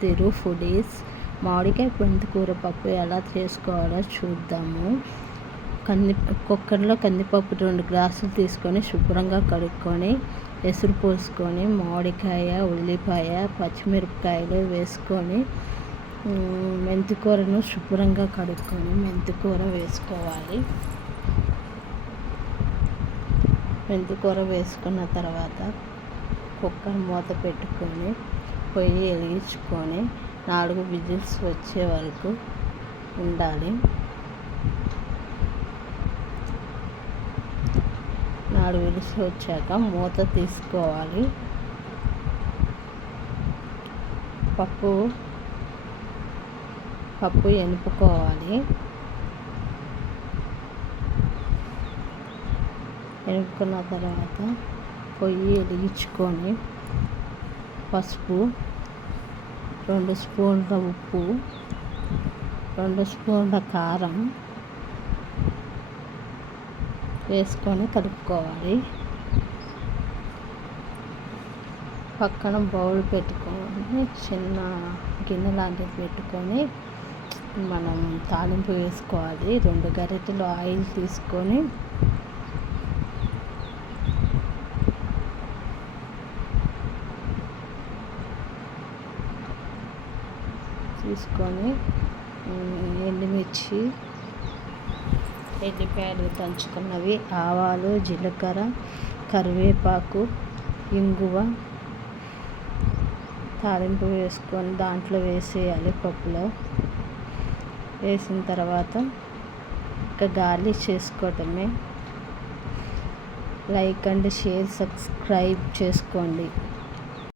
తీరు ఫుడీస్ మామిడికాయ మెంతికూర పప్పు ఎలా చేసుకోవాలో చూద్దాము. కంది కుక్కర్లో కందిపప్పు రెండు గ్లాసులు తీసుకొని శుభ్రంగా కడుక్కొని ఎసురు పోసుకొని మామిడికాయ ఉల్లిపాయ పచ్చిమిరపకాయలు వేసుకొని మెంతికూరను శుభ్రంగా కడుక్కొని మెంతికూర వేసుకోవాలి. మెంతికూర వేసుకున్న తర్వాత కుక్కర్ మూత పెట్టుకొని పొయ్యి వెలిగించుకొని నాలుగు విజిల్స్ వచ్చే వరకు ఉండాలి. నాలుగు విజిల్స్ వచ్చాక మూత తీసుకోవాలి. పప్పు పప్పు ఎనుపుకోవాలి. ఎనుపుకున్న తర్వాత పొయ్యి వెలిగించుకొని పసుపు రెండు స్పూన్ల ఉప్పు రెండు స్పూన్ల కారం వేసుకొని కలుపుకోవాలి. పక్కన బౌల్ పెట్టుకొని చిన్న గిన్నె లాంటిది పెట్టుకొని మనం తాలింపు వేసుకోవాలి. రెండు గరిటెలు ఆయిల్ తీసుకొని తీసుకొని ఎండుమిర్చి ఎల్లిపాయలు దంచుకున్నవి ఆవాలు జీలకర్ర కరివేపాకు ఇంగువ తాలింపు వేసుకొని దాంట్లో వేసేయాలి పప్పులో. వేసిన తర్వాత ఇంకా గార్లిష్ చేసుకోవటమే. లైక్ అండ్ షేర్ సబ్స్క్రైబ్ చేసుకోండి.